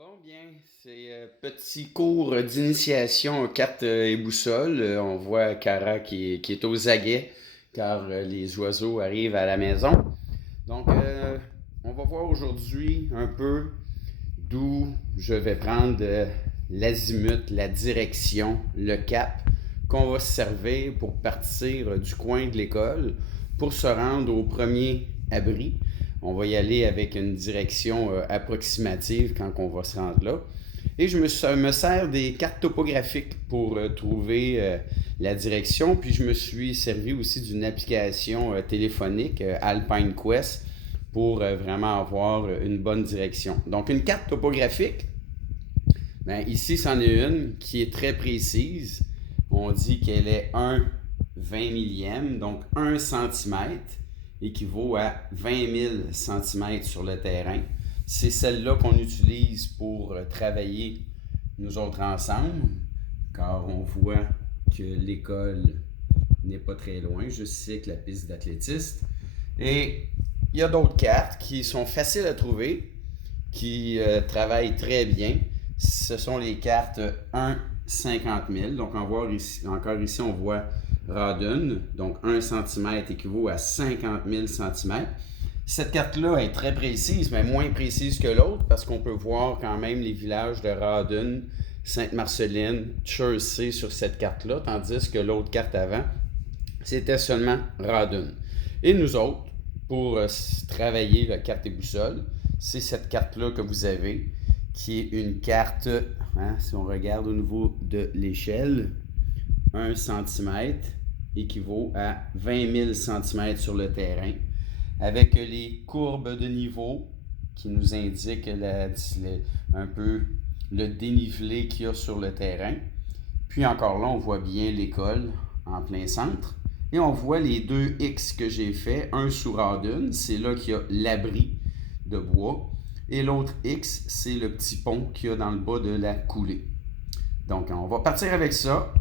Bon, bien, c'est petit cours d'initiation aux cartes et boussoles. On voit Cara qui est aux aguets car les oiseaux arrivent à la maison. Donc, on va voir aujourd'hui un peu d'où je vais prendre l'azimut, la direction, le cap qu'on va se servir pour partir du coin de l'école pour se rendre au premier abri. On va y aller avec une direction approximative quand on va se rendre là. Et je me sers des cartes topographiques pour trouver la direction. Puis je me suis servi aussi d'une application téléphonique, Alpine Quest, pour vraiment avoir une bonne direction. Donc une carte topographique, ben, ici c'en est une qui est très précise. On dit qu'elle est 1/20 millième, donc 1 centimètre équivaut à 20 000 centimètres sur le terrain. C'est celle-là qu'on utilise pour travailler nous autres ensemble, car on voit que l'école n'est pas très loin, je sais que la piste d'athlétisme. Et il y a d'autres cartes qui sont faciles à trouver, qui travaillent très bien. Ce sont les cartes 1/50 000. Donc encore ici, on voit Radun. Donc 1 cm équivaut à 50 000 cm. Cette carte-là est très précise, mais moins précise que l'autre parce qu'on peut voir quand même les villages de Radun, Sainte-Marceline, Chersey sur cette carte-là, tandis que l'autre carte avant, c'était seulement Radun. Et nous autres, pour travailler la carte et boussole, c'est cette carte-là que vous avez, qui est une carte, si on regarde au niveau de l'échelle, 1 cm équivaut à 20 000 cm sur le terrain, avec les courbes de niveau qui nous indiquent un peu le dénivelé qu'il y a sur le terrain. Puis encore là, on voit bien l'école en plein centre. Et on voit les deux X que j'ai fait, un sous Radun, c'est là qu'il y a l'abri de bois, et l'autre X, c'est le petit pont qu'il y a dans le bas de la coulée. Donc, on va partir avec ça.